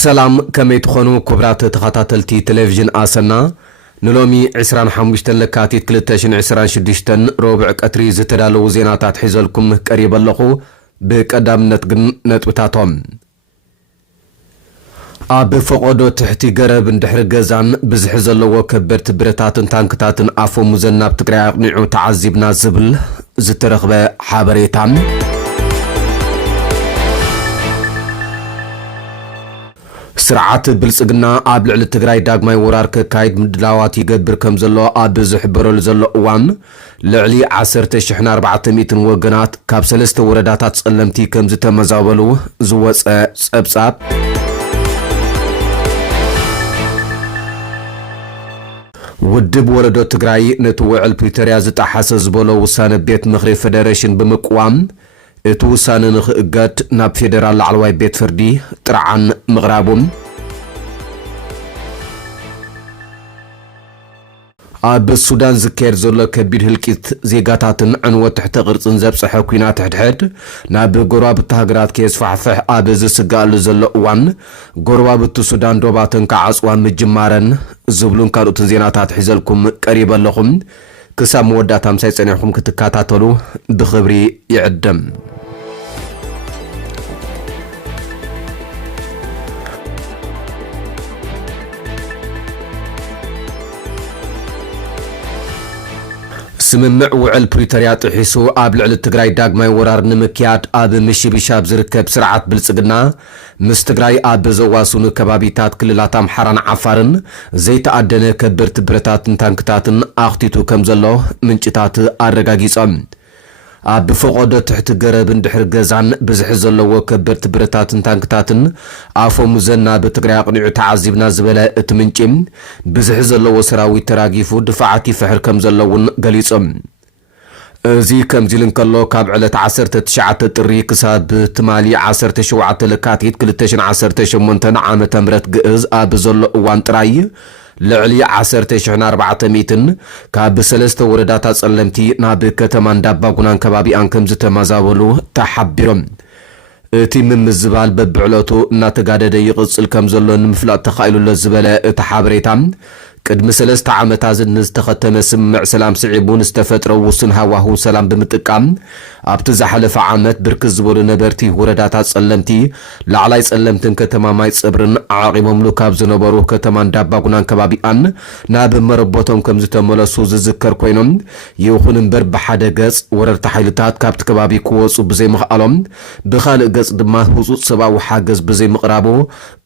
سلام كمي تخونو كبرات تخطاتلتي تلفزيون آسنا نلومي 25 لكاتيت كلتاشن 26 ربع قطري زتدالو زيناتات حيزلكم قريب اللخو بقدام نتوتاتهم أب فقدو تحتي قرب اندحر قزان بزح زلو كبرت برتاتن تانكتاتن أفو مزناب تقريع نعو تعذبنا زبل زترخبه حابريتان سرعات بلصقنا اب لعل تግራይ ዳግማይ ወራር ከካይድ ምድላዋት ይገብር ከም ዘሎ ኣብ ዝሕብረሉ ዘሎ እዋን ልዕሊ 10400 ወገናት ካብ 3 ወረዳታት ጸለምቲ ከም ዝተመዛበሉ ዝወፀ ጸብጻብ ውድብ ወረዶ ትግራይ ነቲ ውዕል ፕሪቶሪያ ዝጣሓሰ ዝበሎ ውሳነ ቤት ምኽሪ ፌደሬሽን ብምቅዋም እቲ ውሳነ ንኽእገድ ናብ ፌደራል ላዕለዋይ ቤት ፍርዲ ጥርዓን ምቕራቡም ኣብ ሱዳን ዝካየድ ዘሎ ከቢድ ህልቂት ዜጋታትን ዕንወት ትሕተ ቅርጽን ዘብጽሐ ኩናት ሕድሕድ ናብ ጎረባብቲ ሃገራት ከየስፋሕፍሕ ኣብ ዝስጋኣሉ ዘሎ እዋን ጎረባብቲ ሱዳን ዶባትን ከዓጽዋ ምጅማረን ዝብሉን ካልኦትን ዜናታት ሒዘልኩም ቀሪበ ኣለኹም ክሳብ መወዳእታ ምሳይ ጸኒሕኩም ክትከታተሉ ብኽብሪ ይዕደም سممع وعل بريتوريا طحيسو اب لعل تግራይ ዳግማይ ወራር ንምክያድ ኣብ ምሽብሻብ ዝርከብ ስርዓት ብልጽግና ምስ ትግራይ ኣብ ዘዋሱኑ ከባቢታት ክልላት ኣምሓራን ዓፋርን ዘይተኣደነ ከበርት ብረታትን ታንክታትን ኣኽቲቱ ከም ዘሎ ምንጭታት ኣረጋጊጾም ኣብ ፈቆዶ ትሕቲ ገረብ እንድሕር ገዛን ብዝሕ ዘለዎ ከበርት ብረታትን ታንክታትን ኣፎም ዘና በትግራይ ኣቕኒዑ ተዓዚብና ዝበለ እቲ ምንጭ ብዝሕ ዘለዎ ሰራዊት ተራጊፉ ድፋዓት ይፍሕር ከም ዘለውን ገሊጾም እዚ ከምዚ ልንከሎ ካብ ዕለት 19 ጥሪ ክሳብ ትማሊ 17 ለካቲት 2018 ዓመተ ምህረት ግእዝ ኣብ ዘሎ እዋን ጥራይ ልዕሊ 10400 ካብ 3 ወረዳታት ጸለምቲ ናብ ከተማ እንዳባጉናን ከባቢኣን ከም ዝተመዛበሉ ተሓቢሮም እቲ ምምዝባል በብዕለቱ እናተጋደደ ይቕጽል ከም ዘሎ ንምፍላጥ ተኻኢሉለ ዝበለ እቲ ሓበሬታ ቅድሚ 3 ዓመታት ዝተኸተመ ስምዕ ሰላም ስዒቡን ዝተፈጥረ ውስን ሃዋህው ሰላም ብምጥቃም ኣብቲ ዝሓለፈ ዓመት ብርክት ዝበሉ ነበርቲ ወረዳታት ጸለምቲ ላዕላይ ጸለምትን ከተማ ማይ ጽብርን ዓቂሞም ካብ ዝነበሩ ከተማ እንዳባጉናን ከባቢኣን ናብ መረቦቶም ከም ዝተመለሱ ዝዝከር ኮይኖም ይኹን እምበር ብሓደ ገጽ ወረርቲ ሓይልታት ካብቲ ከባቢ ክወጹ ብዘይምኽኣሎም ብኻልእ ገጽ ድማ ህጹጽ ሰብኣዊ ሓገዝ ብዘይምቕራቡ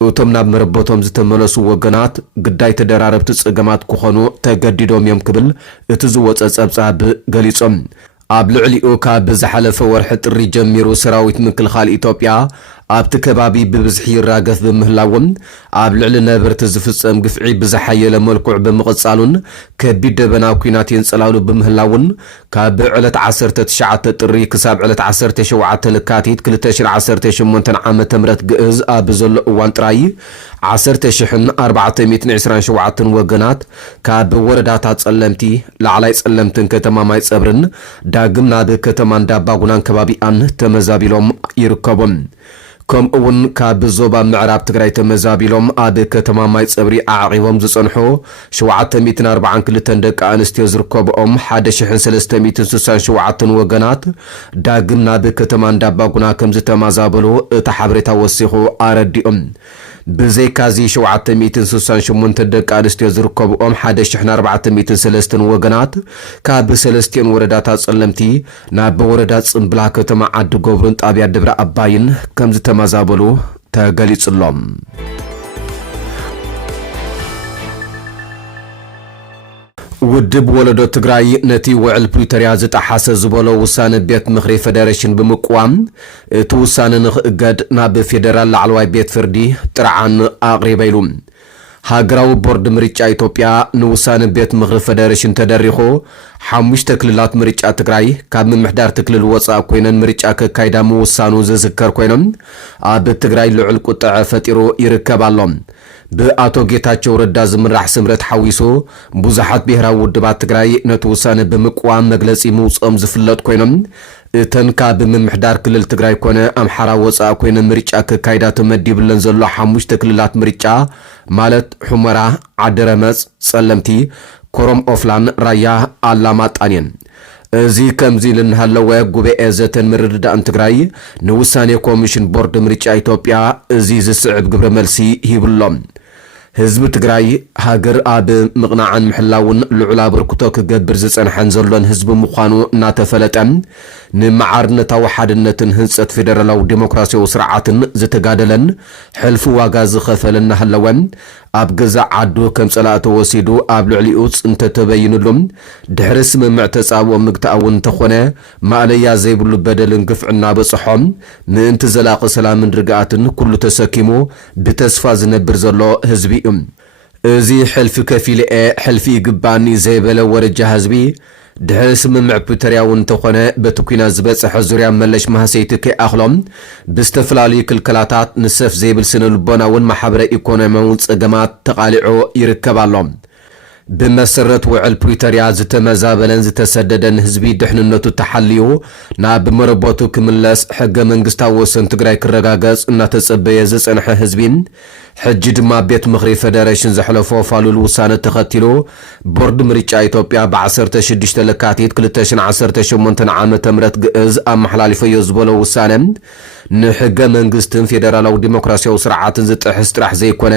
እቶም ናብ መረቦቶም ዝተመለሱ ወገናት ግዳይ ተደራረብቲ ጽገማት ክኾኑ ተገዲዶም እዮም ክብል እቲ ዝወፀ ጸብጻብ ገሊጾም ኣብ ልዕሊኡ ካብ ዝሓለፈ ወርሒ ጥሪ ጀሚሩ ሰራዊት ምክልኻል ኢትዮጵያ ኣብቲ ከባቢ ብብዝሒ ይራገፍ ብምህላውን ኣብ ልዕሊ ነበርቲ ዝፍጸም ግፍዒ ብዝሓየለ መልክዕ ብምቕጻሉን ከቢድ ደበና ኩናት የንጸላሉ ብምህላውን ካብ ዕለት 19 ጥሪ ክሳብ ዕለት 17 ለካቲት 2018 ዓመተ ምህረት ግእዝ ኣብ ዘሎ እዋን ጥራይ 10427 ወገናት ካብ ወረዳታት ጸለምቲ ላዕላይ ጸለምትን ከተማ ማይ ጸብርን ዳግም ናብ ከተማ እንዳባጉናን ከባቢኣን ተመዛቢሎም ይርከቦም كم اون كاب زوبا معراب تግራይ ተመዛቢሎም ኣብ ከተማ ማይ ጸብሪ ዓቂቦም ዝጸንሑ 740 ክልተን ደቂ ኣንስትዮ ዝርከብኦም 1367 ወገናት ዳግም ናብ ከተማ እንዳባጉና ከም ዝተመዛበሉ እቲ ሓበሬታ ወሲኹ ኣረዲኦም ብዘይካዚ 768 ደቂ ኣንስትዮ ዝርከብኦም 1403 ወገናት ካብ 3 ወረዳታት ጸለምቲ ናብ ወረዳ ጽምብላ ከተማ ዓዲ ጎብሩን ጣብያ ደብረ ኣባይን ከም ዝተመዛበሉ ተገሊጽሎም ውድብ ወለዶ ትግራይ ነቲ ውዕል ፕሪቶሪያ ዝጣሓሰ ዝበሎ ውሳነ ቤት ምኽሪ ፌደሬሽን ብምቅዋም እቲ ውሳነ ንኽእገድ ናብ ፌደራል ላዕለዋይ ቤት ፍርዲ ጥርዓን ኣቕሪበይሉ ሃገራዊ ቦርድ ምርጫ ኢትዮጵያ ንውሳነ ቤት ምኽሪ ፌደሬሽን ተደሪኹ 5 ክልላት ምርጫ ትግራይ ካብ ምምሕዳር ትክልል ወፃእ ኮይነን ምርጫ ከካይዳ ምውሳኑ ዝዝከር ኮይኖም ኣብ ትግራይ ልዑል ቁጥዐ ፈጢሩ ይርከብ ኣሎ بأتو ጌታቸው ረዳ ዝምራሕ ስምረት ሓዊሱ ብዙሓት ብሔራዊ ውድባት ትግራይ ነቲ ውሳነ ብምቅዋም መግለጺ ምውጾም ዝፍለጥ ኮይኖም እተን ካብ ምምሕዳር ክልል ትግራይ ኮነ ኣምሓራ ወፃእ ኮይነ ምርጫ ከካይዳ ተመዲብለን ዘሎ 5 ክልላት ምርጫ ማለት ሑመራ፣ ዓደረመፅ፣ ጸለምቲ፣ ኮረም ኦፍላን፣ ራያ ኣላማጣን እዚ ከምዚ ልንሃለወ ጉባኤ ዘተን ምርድዳእን ትግራይ ንውሳኔ ኮሚሽን ቦርድ ምርጫ ኢትዮጵያ እዚ ዝስዕብ ግብረ መልሲ ሂብሎም ህዝቢ ትግራይ ሃገር ኣብ ምቕናዕን ምሕላውን ልዑል አበርክቶ ክገብር ዝጸንሐን ዘሎን ህዝቢ ምዃኑ እናተፈለጠ ንመዓርነታዊ ሓድነትን ህንጸት ፌደራላዊ ዲሞክራሲያዊ ስርዓትን ዝተጋደለን ሕልፊ ዋጋ ዝኸፈለና ሃለወን ኣብ ገዛ ዓዱ ከም ጸላእተ ወሲዱ ኣብ ልዕሊኡ ጽንተ ተበይንሎም ድሕሪ ስምምዕ ተጻብኦ ምግታእውን ተኾነ ማእለያ ዘይብሉ በደልን ግፍዕና በጽሖም ምእንቲ ዘላቂ ሰላምን ርግኣትን ኩሉ ተሰኪሙ ብተስፋ ዝነብር ዘሎ ህዝቢ እዚ ሕልፊ ከፊልኤ ሕልፊ ይግባኒ ዘይበለ ወረጃ ህዝቢ ድሕሪ ስምምዕ ፕሪቶሪያውን ተኾነ በቲ ኩናት ዝበጽሐ ዙርያ መለሽ ማህሰይቲ ከይኣኽሎም ብዝተፈላለዩ ክልከላታት ንሰፍ ዘይብል ስነ ልቦናውን ማሕበረ ኢኮኖሚያውን ጸገማት ተቓሊዑ ይርከብ ኣሎ بمسرت وعل بريتوريا زتمزابلن زتسددن هزبي دحننتو تحليو ناب مربوتو كملس حق منغستا وسن تግራይ ክረጋገጽ እናተጸበየ ዝጸንሐ ህዝቢን ሕጂ ድማ ቤት ምኽሪ ፌደሬሽን ዘሕለፎ ፋሉል ውሳነ ተኸቲሉ ቦርድ ምርጫ ኢትዮጵያ ብ16 ለካቲት 2018 ዓመተ ምህረት ግዕዝ ኣመሓላሊፈዮ ዝበሎ ውሳነ ንሕገ መንግስትን ፌደራላዊ ዲሞክራሲያዊ ስርዓትን ዝጥሕስ ጥራሕ ዘይኮነ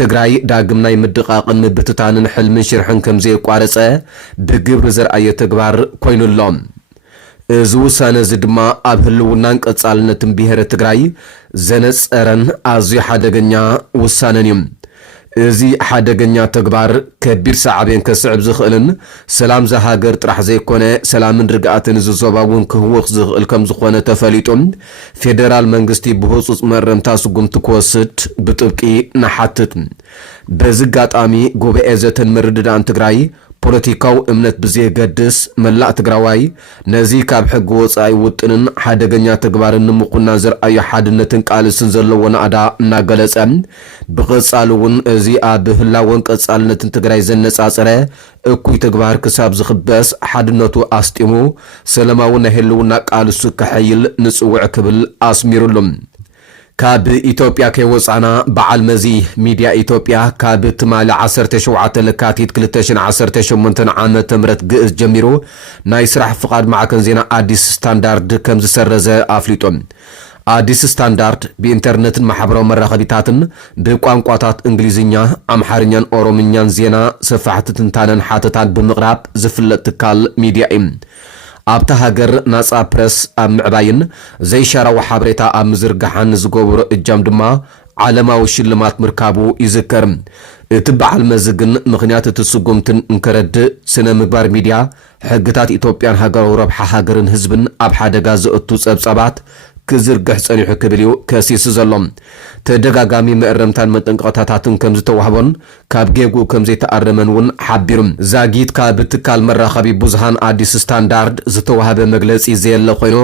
ትግራይ ዳግም ናይ ምድቃቅን ምብትታንን ሕልምን ሽርሕን ከም ዘይቋረጸ ብግብሪ ዘርአየ ተግባር ኮይኑሎም እዚ ውሳነ እዚ ድማ ኣብ ህልውናን ቀጻልነትን ብሄረ ትግራይ ዘነጸረን ኣዝዩ ሓደገኛ ውሳነን እዩ እዚ ሓደገኛ ተግባር ከቢር ሰዓብን ከስዕብ ዝኽእልን ሰላም ዘሃገር ጥራሕ ዘይኮነ ሰላምን ርግኣትን ዝዘባውን ክህውኽ ዝኽእል ከም ዝኾነ ተፈሊጡም ፌደራል መንግስቲ ብህጹጽ መረምታ ስጉምቲ ክወስድ ብጥብቂ ንሓትት በዚ ጋጣሚ ጉባኤ ዘተን ምርድዳእን ትግራይ ፖለቲካው እምነት ብዘይገድስ መላእ ትግራዋይ ነዚ ካብ ሕጊ ወጻኢ ውጥንን ሓደገኛ ተግባርን ንምቁና ዘርአዩ ሓድነትን ቃልስን ዘለዎ ናዕዳ እናገለጸ ብቐጻሉውን እዚ ኣብ ህላወን ቀጻልነትን ትግራይ ዘነጻጸረ እኩይ ተግባር ክሳብ ዝኽበስ ሓድነቱ ኣስጢሙ ሰላማዊ ናይ ህልውና ቃልሱ ክሐይል ንጽውዕ ክብል ኣስሚሩሎም ካብ ኢትዮጵያ ከይወፃና በዓል መዚ ሚድያ ኢትዮጵያ ካብ ትማሊ 17 ለካቲት 2018 ዓመተ ምህረት ግዕዝ ጀሚሩ ናይ ስራሕ ፍቃድ ማዕከን ዜና አዲስ ስታንዳርድ ከም ዝሰረዘ አፍሊጦም አዲስ ስታንዳርድ ብኢንተርኔትን ማሕበራዊ መራኸቢታትን ብቋንቋታት እንግሊዝኛ አምሓርኛን ኦሮምኛን ዜና ሰፋሕቲ ትንታነን ሓተታን ብምቕራብ ዝፍለጥ ትካል ሚድያ እዩ ኣብታ ሃገር ናጻ ፕረስ ኣብ ምዕባይን ዘይሻራዊ ሓበሬታ ኣብ ምዝርጋሕን ዝገብሮ እጃም ድማ ዓለማዊ ሽልማት ምርካቡ ይዝከር እቲ በዓል መዝግን ምኽንያት እቲ ስጉምትን እንከረድእ ስነ ምግባር ሚድያ ሕግታት ኢትዮጵያን ሃገራዊ ረብሓ ሃገርን ህዝብን ኣብ ሓደጋ ዘእቱ ጸብጸባት ክዝርግሕ ጸኒሑ ክብል ከሲስ ዘሎም ተደጋጋሚ ምዕረምታን መጠንቀቕታታትን ከም ዝተዋህቦን ካብ ጌጉ ከም ዘይተኣረመን ሓቢሩም ዛጊት ካብ ትካል መራኸቢ ብዙሃን አዲስ ስታንዳርድ ዝተዋህበ መግለጺ ዘየለ ኮይኑ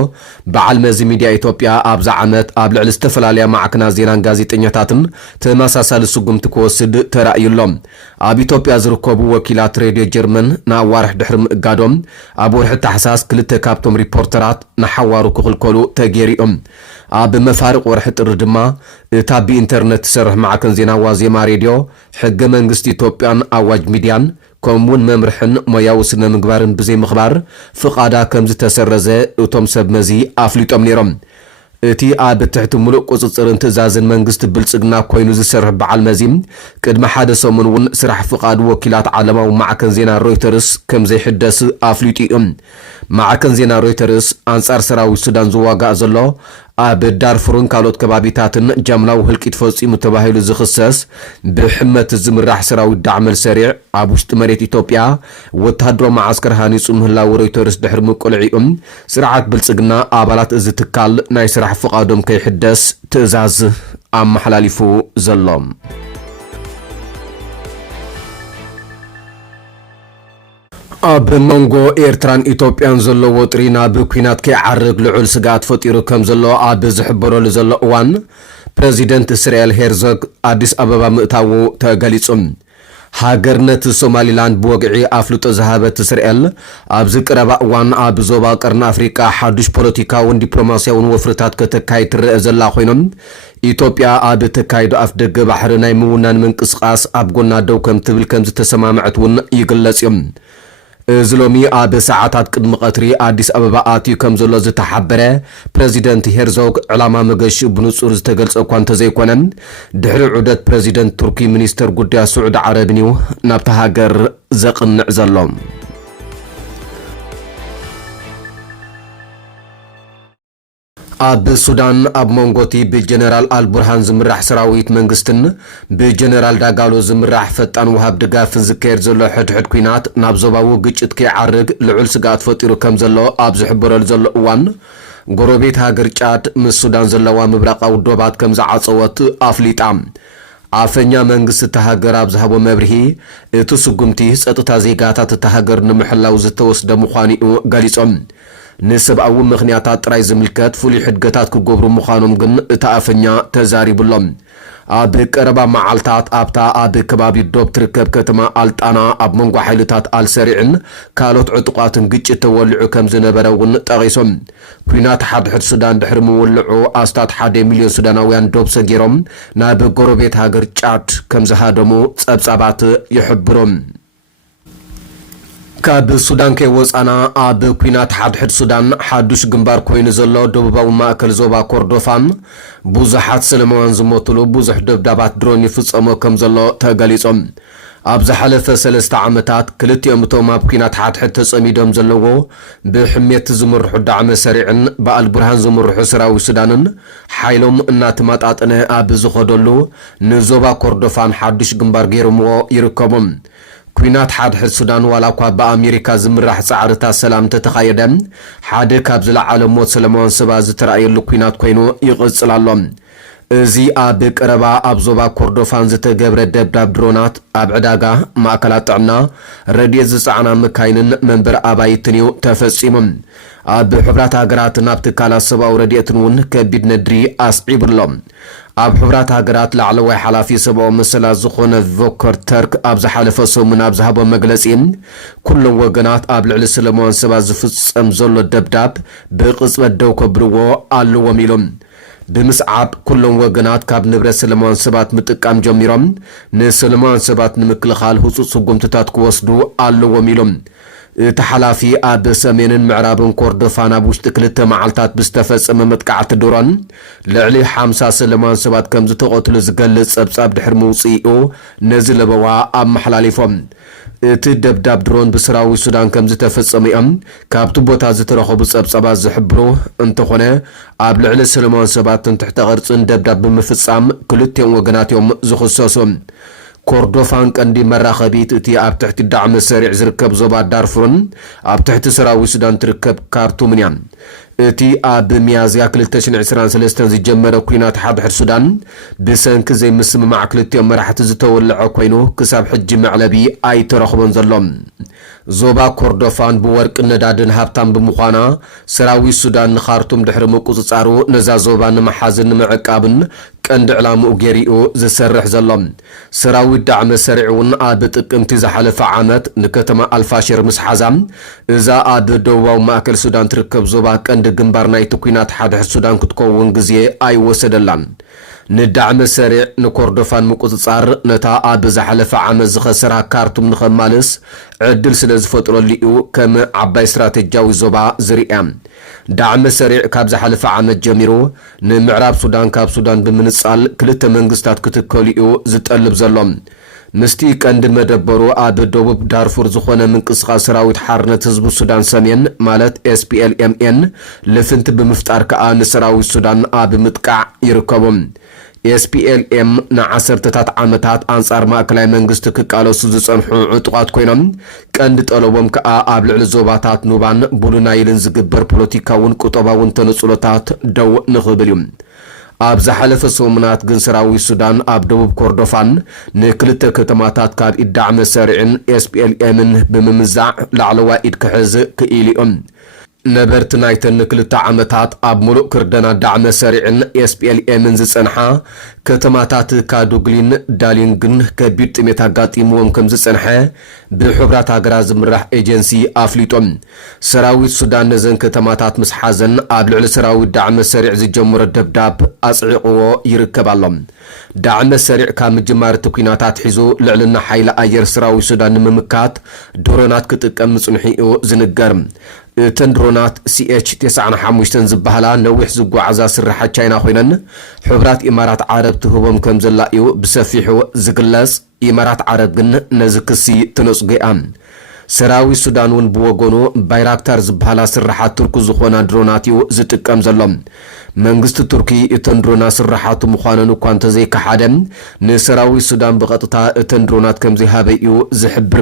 በዓል መዚ ሚድያ ኢትዮጵያ ኣብዛ ዓመት ኣብ ልዕሊ ዝተፈላለያ ማዕከናት ዜናን ጋዜጠኛታትን ተመሳሳሊ ስጉምቲ ክወስድ ተራእዩሎም ኣብ ኢትዮጵያ ዝርከቡ ወኪላት ሬድዮ ጀርመን ንኣዋርሕ ድሕሪ ምእጋዶም ኣብ ወርሒ ታሕሳስ ክልተ ካብቶም ሪፖርተራት ንሓዋሩ ክኽልከሉ ተገይሮም ኣብ መፋርቅ ወርሒ ጥሪ ድማ እታ ብኢንተርኔት ትሰርሕ ማዕከን ዜና ዋዜማ ሬድዮ ሕገ መንግስቲ ኢትዮጵያን ኣዋጅ ሚድያን ከምውን መምርሕን ሞያዊ ስነ ምግባርን ብዘይ ምኽባር ፍቓዳ ከም ዝተሰረዘ እቶም ሰብ መዚ ኣፍሊጦም ነይሮም እቲ ኣብ ትሕቲ ሙሉእ ቁፅፅርን ትእዛዝን መንግስቲ ብልጽግና ኮይኑ ዝሰርሕ በዓል መዚ ቅድሚ ሓደ ሰሙን እውን ስራሕ ፍቓድ ወኪላት ዓለማዊ ማዕከን ዜና ሮይተርስ ከም ዘይሕደስ ኣፍሊጡ እዩ ማዕከን ዜና ሮይተርስ አንጻር ሰራዊት ሱዳን ዝዋጋእ ዘሎ ኣብ ዳርፉርን ካልኦት ከባቢታትን ጀምላዊ ህልቂት ፈጺሙ ተባሂሉ ዝኽሰስ ብሕመት ዝምራሕ ሰራዊት ዳዕመል ሰሪዕ ኣብ ውሽጢ መሬት ኢትዮጵያ ወታደራዊ ማዓስከር ሃኒጹ ምህላው ሮይተርስ ድሕሪ ምቁልዒኦም ስርዓት ብልጽግና ኣባላት እዚ ትካል ናይ ስራሕ ፍቓዶም ከይሕደስ ትእዛዝ ኣመሓላሊፉ ዘሎም ኣብ መንጎ ኤርትራን ኢትዮጵያን ዘሎ ወጥሪ ናብ ኩናት ከይዓርግ ልዑል ስጋት ፈጢሩ ከም ዘሎ ኣብ ዝሕበረሉ ዘሎ እዋን ፕሬዚደንት እስራኤል ሄርዞግ ኣዲስ ኣበባ ምእታው ተገሊጹ ሃገርነት ሶማሊላንድ በወግዒ አፍልጦ ዝሃበት እስራኤል ኣብዚ ቀረባ እዋን ኣብ ዞባ ቀርኒ ኣፍሪቃ ሓዱሽ ፖለቲካውን ዲፕሎማስያውን ወፍርታት ከተካይድ ትርአ ዘላ ኮይኖም ኢትዮጵያ ኣብ ተካይዶ ኣፍ ደገ ባሕሪ ናይ ምውናን ምንቅስቃስ ኣብ ጎና ደው ከም ትብል ከም ዝተሰማምዐት እውን ይግለጽ እዮም። ዝሎሚ ኣብ ሰዓታት ቅድሚ ቀትሪ ኣዲስ ኣበባ ኣትዩ ከም ዘሎ ዝተሓበረ ፕሬዚደንት ሄርዞግ ዕላማ መገሽ ብንጹር ዝተገልጸ እኳ እንተዘይኮነን ድሕሪ ዑደት ፕሬዚደንት ቱርኪ ሚኒስተር ጉዳያት ስዑድ ዓረብን እዩ ናብቲ ሃገር ዘቕንዕ ዘሎ። ኣብ ሱዳን ኣብ መንጎቲ ብጀነራል አልቡርሃን ዝምራሕ ሰራዊት መንግስትን ብጀነራል ዳጋሎ ዝምራሕ ፈጣን ውሃብ ድጋፍን ዝካየድ ዘሎ ሕድሕድ ኩናት ናብ ዞባዊ ግጭት ከይዓርግ ልዑል ስጋት ፈጢሩ ከም ዘሎ ኣብ ዝሕብረሉ ዘሎ እዋን ጎረቤት ሃገር ጫድ ምስ ሱዳን ዘለዋ ምብራቃዊ ዶባት ከም ዝዓፀወት ኣፍሊጣ ኣፈኛ መንግስቲ ተሃገር ኣብ ዝሃቦ መብርሂ እቲ ስጉምቲ ፀጥታ ዜጋታት ተሃገር ንምሕላው ዝተወስደ ምዃኑ ገሊጾም ንሰብኣዊ ምኽንያታት ጥራይ ዝምልከት ፍሉይ ሕድገታት ክገብሩ ምዃኖም ግን እቲ ኣፈኛ ተዛሪብሎም። ኣብ ቀረባ መዓልታት ኣብታ ኣብ ከባቢ ዶብ ትርከብ ከተማ ኣልጣና ኣብ መንጎ ሓይልታት ኣልሰሪዕን ካልኦት ዕጡቋትን ግጭት ተወልዑ ከም ዝነበረ እውን ጠቒሶም ኩናት ሓድሕድ ሱዳን ድሕሪ ምውልዑ ኣስታት 1 ሚልዮን ሱዳናውያን ዶብ ሰጊሮም ናብ ጎረቤት ሃገር ጫድ ከም ዝሃደሙ ጸብጻባት ይሕብሮም። ካብ ሱዳን ከይወፃና ኣብ ኩናት ሓድሕድ ሱዳን ሓዱሽ ግንባር ኮይኑ ዘሎ ደቡባዊ ማእከል ዞባ ኮርዶፋን ብዙሓት ሰለማውያን ዝሞትሉ ብዙሕ ደብዳባት ድሮን ይፍጸሞ ከም ዘሎ ተገሊጾም። ኣብ ዝሓለፈ 3 ዓመታት ክልቲኦም እቶም ኣብ ኩናት ሓድሕድ ተጸሚዶም ዘለዎ ብሕሜት ዝምርሑ ዳዕመ ሰሪዕን ብኣልቡርሃን ዝምርሑ ሰራዊት ሱዳንን ሓይሎም እናተማጣጠነ ኣብ ዝኸደሉ ንዞባ ኮርዶፋን ሓዱሽ ግንባር ገይሮምዎ ይርከቦም። ኩናት ሓድሕድ ሱዳን ዋላ እኳ ብኣሜሪካ ዝምራሕ ፃዕርታት ሰላም ተተኻየደ ሓደ ካብ ዝለዓለ ሞት ሰለማውያን ሰባት ዝተረኣየሉ ኩናት ኮይኑ ይቕፅል ኣሎ። እዚ ኣብ ቀረባ ኣብ ዞባ ኮርዶፋን ዝተገብረ ደብዳብ ድሮናት ኣብ ዕዳጋ ማእከላት ጥዕና ረድኤት ዝፀዓና መካይንን መንበሪ ኣባይትን እዩ ተፈጺሞም። ኣብ ሕብራት ሃገራት ናብ ትካላት ሰብኣዊ ረድኤትን እውን ከቢድ ነድሪ ኣስዒብሎም። ኣብ ሕብራት ሃገራት ላዕለዋይ ሓላፊ ሰብኣዊ መሰላት ዝኾነ ቮከር ተርክ ኣብ ዝሓለፈ ሰሙን ኣብ ዝሃቦ መግለጺ ኩሎም ወገናት ኣብ ልዕሊ ሰለማውያን ሰባት ዝፍጸም ዘሎ ደብዳብ ብቕፅበት ደው ከብልዎ ኣለዎም ኢሎም ብምስዓብ ኩሎም ወገናት ካብ ንብረት ሰለማውያን ሰባት ምጥቃም ጀሚሮም ንሰለማውያን ሰባት ንምክልኻል ህፁፅ ስጉምትታት ክወስዱ ኣለዎም ኢሎም። እቲ ሓላፊ ኣብ ሰሜንን ምዕራብን ኮርዶፋን ኣብ ውሽጢ 2 መዓልታት ብዝተፈጸመ መጥቃዕቲ ድሮን ልዕሊ 50 ሰለማውያን ሰባት ከም ዝተቐትሉ ዝገልጽ ጸብጻብ ድሕሪ ምውፅኡ ነዚ ለበዋ ኣመሓላሊፎም። እቲ ደብዳብ ድሮን ብሰራዊት ሱዳን ከም ዝተፈጸመ እዮም ካብቲ ቦታ ዝተረኸቡ ጸብጻባት ዝሕብሩ እንተኾነ ኣብ ልዕሊ ሰለማውያን ሰባት ትሕተ ቅርጽን ደብዳብ ብምፍጻም ክልቲኦም ወገናት እዮም ዝኽሰሱ። ኮርዶፋን ቀንዲ መራኸቢት እቲ ኣብ ትሕቲ ዳዕመ ሰሪዕ ዝርከብ ዞባ ዳርፉርን ኣብ ትሕቲ ሰራዊት ሱዳን ትርከብ ካርቱምን እያ። እቲ ኣብ ሚያዝያ 2023 ዝጀመረ ኩናት ሓድሕድ ሱዳን ብሰንኪ ዘይምስምማዕ ክልቲኦም መራሕቲ ዝተወልዐ ኮይኑ ክሳብ ሕጂ መዕለቢ ኣይተረኽቦን ዘሎ። ዞባ ኮርዶፋን ብወርቂ ነዳድን ሃብታም ብምዃና ሰራዊት ሱዳን ንኻርቱም ድሕሪ ምቁፅጻሩ ነዛ ዞባ ንምሓዝን ንምዕቃብን ቀንዲ ዕላምኡ ገይሩ ዝሰርሕ ዘሎ። ሰራዊት ዳዕመ ሰሪዕ እውን ኣብ ጥቅምቲ ዝሓለፈ ዓመት ንከተማ ኣልፋሽር ምስ ሓዛ እዛ ኣብ ደቡባዊ ማእከል ሱዳን ትርከብ ዞባ ቀንዲ ግንባር ናይቲ ኩናት ሓድሕድ ሱዳን ክትከውን ግዜ ኣይወሰደላን። ንዳዕመ ሰሪዕ ንኮርዶፋን ምቁፅጻር ነታ ኣብ ዝሓለፈ ዓመት ዝኸሰራ ካርቱም ንኸማልስ ዕድል ስለ ዝፈጥረሉ እዩ ከም ዓባይ ስትራቴጂያዊ ዞባ ዝርያ። ዳዕመ ሰሪዕ ካብ ዝሓለፈ ዓመት ጀሚሩ ንምዕራብ ሱዳን ካብ ሱዳን ብምንጻል 2 መንግስታት ክትከሉ እዩ ዝጠልብ ዘሎ። ምስቲ ቀንዲ መደበሩ ኣብ ደቡብ ዳርፉር ዝኾነ ምንቅስቓስ ሰራዊት ሓርነት ህዝቢ ሱዳን ሰሜን ማለት SPLMN ልፍንቲ ብምፍጣር ከዓ ንሰራዊት ሱዳን ኣብ ምጥቃዕ ይርከቦም። SPLM ንዓሰርተታት ዓመታት ኣንጻር ማእከላይ መንግስቲ ክቃለሱ ዝጸንሑ ዕጡቓት ኮይኖም ቀንዲ ጠለቦም ከዓ ኣብ ልዕሊ ዞባታት ኑባን ቡሉናይልን ዝግበር ፖለቲካውን ቁጠባውን ተነጽሎታት ደው ንኽብል እዩ። ኣብ ዝሓለፈ ሰሙናት ግን ሰራዊት ሱዳን ኣብ ደቡብ ኮርዶፋን ን2 ከተማታት ካብ ኢድ ዳዕመ ሰሪዕን SPLMን ብምምዛዕ ላዕለዋይ ኢድ ክሕዝ ክኢሉ እዮም። ነበርት ናይተን ክልተ ዓመታት ኣብ ሙሉእ ክርደና ዳዕመ ሰሪዕን SPLM-ን ዝጸንሓ ከተማታት ካዱግሊን ዳሊንግን ከቢድ ጥሜት ኣጋጢምዎም ከም ዝጸንሐ ብሕቡራት ሃገራት ዝምራሕ ኤጀንሲ ኣፍሊጦም። ሰራዊት ሱዳን ነዘን ከተማታት ምስ ሓዘን ኣብ ልዕሊ ሰራዊት ዳዕመ ሰሪዕ ዝጀመሮ ደብዳብ ኣጽዒቕዎ ይርከብ ኣሎ። ዳዕመ ሰሪዕ ካብ ምጅማር እቲ ኩናታት ሒዙ ልዕልና ሓይሊ ኣየር ሰራዊት ሱዳን ንምምካት ድሮናት ክጥቀም ምጽንሒኡ ዝንገር። እተን ድሮናት CH-95 ዝበሃላ ነዊሕ ዝጓዓዛ ስራሓት ቻይና ኮይነን ሕቡራት ኢማራት ዓረብ ትህቦም ከም ዘላ እዩ ብሰፊሑ ዝግለጽ። ኢማራት ዓረብ ግን ነዚ ክሲ ተነጽጉ እያ። ሰራዊት ሱዳን እውን ብወገኑ ባይራክታር ዝበሃላ ስራሓት ቱርኪ ዝኾና ድሮናት እዩ ዝጥቀም ዘሎ። መንግስቲ ቱርኪ እተን ድሮናት ስራሓቱ ምዃነን እኳ እንተዘይከሓደ ንሰራዊት ሱዳን ብቐጥታ እተን ድሮናት ከም ዘይሃበ እዩ ዝሕብር።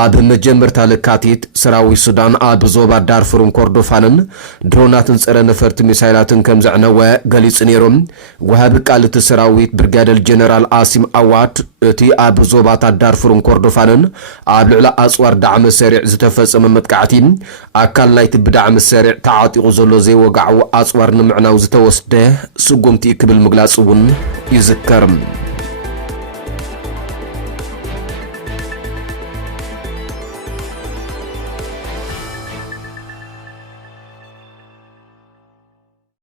ኣብ መጀመርታ ለካቲት ሰራዊት ሱዳን ኣብ ዞባ ዳርፉርን ኮርዶፋንን ድሮናትን ጸረ ነፈርቲ ሚሳይላትን ከም ዘዕነወ ገሊጹ ነይሩ። ወሃቢ ቃል እቲ ሰራዊት ብርጋዴር ጀነራል ኣሲም ኣዋድ እቲ ኣብ ዞባታት ዳርፉርን ኮርዶፋንን ኣብ ልዕሊ ኣጽዋር ዳዕመ ሰሪዕ ዝተፈጸመ መጥቃዕቲ ኣካል ናይቲ ብዳዕመ ሰሪዕ ተዓጢቑ ዘሎ ዘይወጋዕዎ ኣጽዋር ንምዕናው ዝተወስደ ስጉምቲ ክብል ምግላጽ እውን ይዝከር።